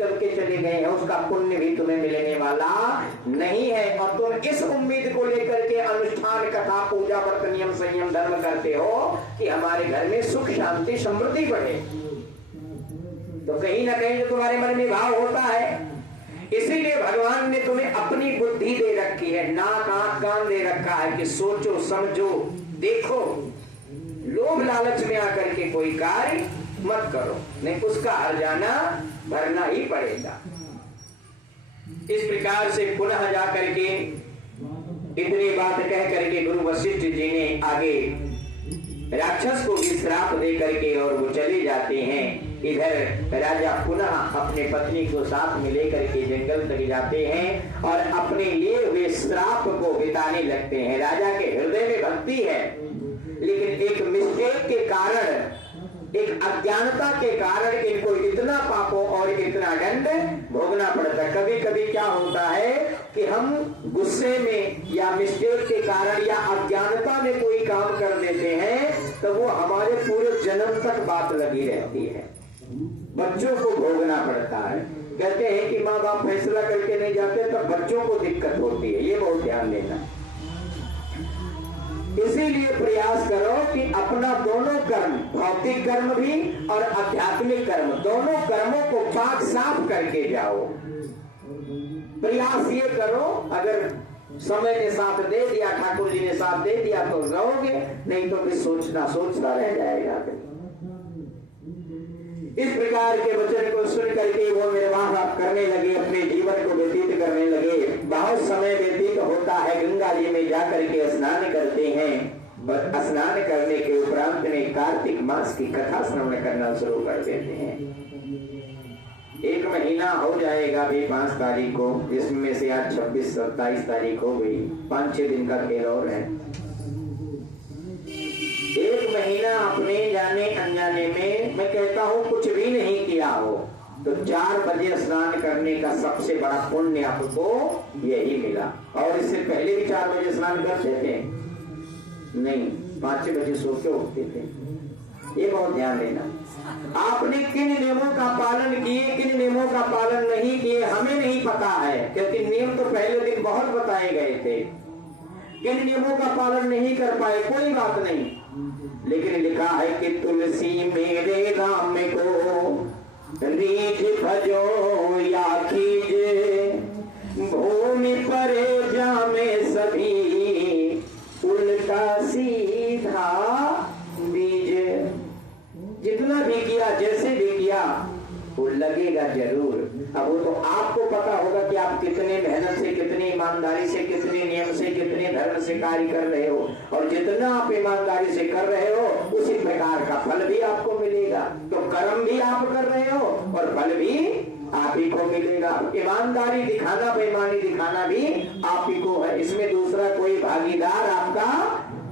करके चले गए हैं उसका पुण्य भी तुम्हें मिलने वाला नहीं है। और तुम इस उम्मीद को लेकर के अनुष्ठान, कथा, पूजा, व्रत, नियम, संयम, धर्म करते हो कि हमारे घर में सुख, शांति, समृद्धि बढ़े। तो कहीं ना कहीं जो तुम्हारे मन में भाव होता है, इसीलिए भगवान ने तुम्हें अपनी बुद्धि दे रखी है, नाक, आंख, कान दे रखा है कि सोचो, समझो, देखो। लोभ लालच में आकर के कोई कार्य मत करो, नहीं उसका हर्जाना भरना ही पड़ेगा। इस प्रकार से पुनः जाकर के इतनी बात कह करके गुरु वशिष्ठ जी ने आगे राक्षस को भी श्राप दे करके और वो चले जाते हैं। इधर राजा पुनः अपने पत्नी को साथ में लेकर के जंगल तक जाते हैं और अपने लिए हुए श्राप को बिताने लगते हैं। राजा के हृदय में भक्ति है, लेकिन एक मिस्टेक के कारण, एक अज्ञानता के कारण इनको इतना पापों और इतना दंड भोगना पड़ता है। कभी कभी क्या होता है कि हम गुस्से में या मिस्टेक के कारण या अज्ञानता में कोई काम कर देते हैं तो वो हमारे पूरे जन्म तक बात लगी रहती है, बच्चों को भोगना पड़ता है। कहते हैं कि माँ बाप फैसला करके नहीं जाते तब बच्चों को दिक्कत होती है, ये बहुत ध्यान देना। इसीलिए प्रयास करो कि अपना दोनों कर्म, भौतिक कर्म भी और आध्यात्मिक कर्म, दोनों कर्मों को पाक साफ करके जाओ। प्रयास ये करो, अगर समय ने साथ दे दिया, ठाकुर जी ने साथ दे दिया तो रहोगे, नहीं तो फिर सोचता रह जाएगा। इस प्रकार के वचन को सुन करके वो निर्वाह करने लगे, अपने जीवन को व्यतीत करने लगे। बहुत समय व्यतीत होता है, गंगा जी में जाकर के स्नान करते हैं। स्नान करने के उपरांत में कार्तिक मास की कथा श्रवण करना शुरू कर देते हैं। 1 महीना हो जाएगा भी 5 तारीख को, जिसमें से आज 26-27 तारीख हो गई, 5-6 दिन का खेल और है। 1 महीना अपने जाने अनजाने में, मैं कहता हूँ कुछ भी नहीं किया हो तो 4 बजे स्नान करने का सबसे बड़ा पुण्य आपको यही मिला। और इससे पहले भी 4 बजे स्नान करते थे? नहीं, 5-6 बजे सो के उठते थे। ये बहुत ध्यान देना। आपने किन नियमों का पालन किए, किन नियमों का पालन नहीं किए, हमें नहीं पता है, क्योंकि नियम तो पहले दिन बहुत बताए गए थे। किन नियमों का पालन नहीं कर पाए, कोई बात नहीं, लेकिन लिखा है कि तुलसी मेरे राम को रीझ भजो या कीजे, भूमि परे जामे सभी उल्टा सीधा बीज। जितना भी किया, जैसे भी किया, वो लगेगा जरूर। अब वो तो आपको पता होगा कि आप कितने मेहनत से, कितनी ईमानदारी से, कितने नियम से, कितने धर्म से कार्य कर रहे हो, और जितना आप ईमानदारी से कर रहे हो उसी प्रकार का फल भी आपको मिलेगा। तो कर्म भी आप कर रहे हो और फल भी आप ही को मिलेगा। ईमानदारी दिखाना, बेईमानी दिखाना भी आप ही को है, इसमें दूसरा कोई भागीदार आपका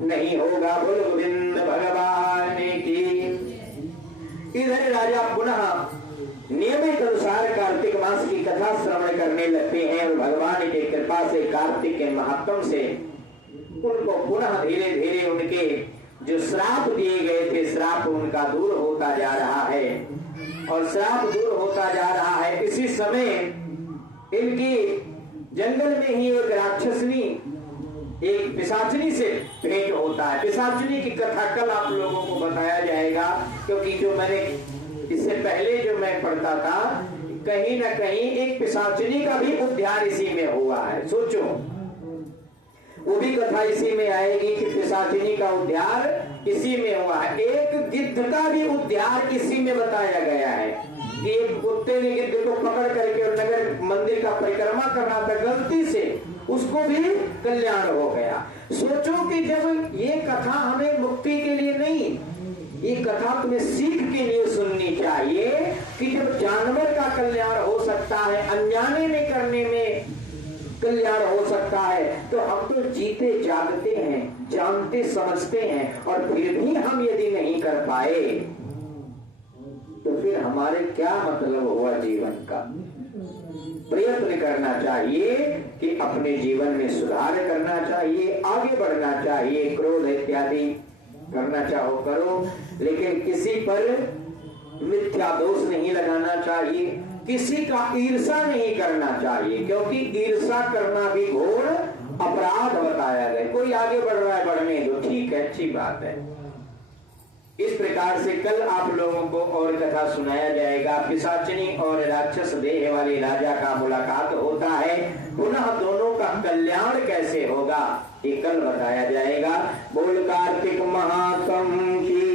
नहीं होगा। बोल गोविंद भगवान की। इधर राजा पुनः नियमित अनुसार कार्तिक मास की कथा श्रवण करने लगते हैं और भगवान की कृपा से, कार्तिक के महात्म से उनको पुनः धीरे धीरे उनके जो श्राप दिए गए थे, श्राप उनका दूर होता जा रहा है और श्राप दूर होता जा रहा है। इसी समय इनकी जंगल में ही एक राक्षसनी, एक पिशाचनी से भेंट होता है। पिशाचनी की कथा कल आप लोगों को बताया जाएगा, क्योंकि जो मैंने इससे पहले जो मैं पढ़ता था, कहीं ना कहीं एक पिशाचनी का भी उद्धार इसी में हुआ है। सोचो, वो भी कथा इसी में आएगी कि पिशाचिनी का उद्धार इसी में हुआ है। एक गिद्ध का भी उद्धार इसी में बताया गया है कि एक कुत्ते ने गिद्ध को पकड़ करके और नगर मंदिर का परिक्रमा करना था, गलती से उसको भी कल्याण हो गया। सोचो कि जब ये कथा हमें मुक्ति के लिए नहीं, ये कथा तुम्हें सीख के लिए सुननी चाहिए कि जब जानवर का कल्याण हो सकता है, अनजाने में करने में कल्याण हो सकता है, तो हम तो जीते जागते हैं, जानते समझते हैं, और फिर भी हम यदि नहीं कर पाए तो फिर हमारे क्या मतलब हुआ जीवन का। प्रयत्न करना चाहिए कि अपने जीवन में सुधार करना चाहिए, आगे बढ़ना चाहिए। क्रोध इत्यादि करना चाहो करो, लेकिन किसी पर मिथ्या दोष नहीं लगाना चाहिए, किसी का ईर्षा नहीं करना चाहिए, क्योंकि ईर्षा करना भी घोर अपराध बताया गया। कोई आगे बढ़ रहा है, बढ़ने दो, ठीक है, अच्छी बात है। इस प्रकार से कल आप लोगों को और कथा सुनाया जाएगा। पिशाचिनी और राक्षस देह वाले राजा का मुलाकात होता है, पुनः दोनों का कल्याण कैसे होगा ये कल बताया जाएगा। बोल कार्तिक महात्म की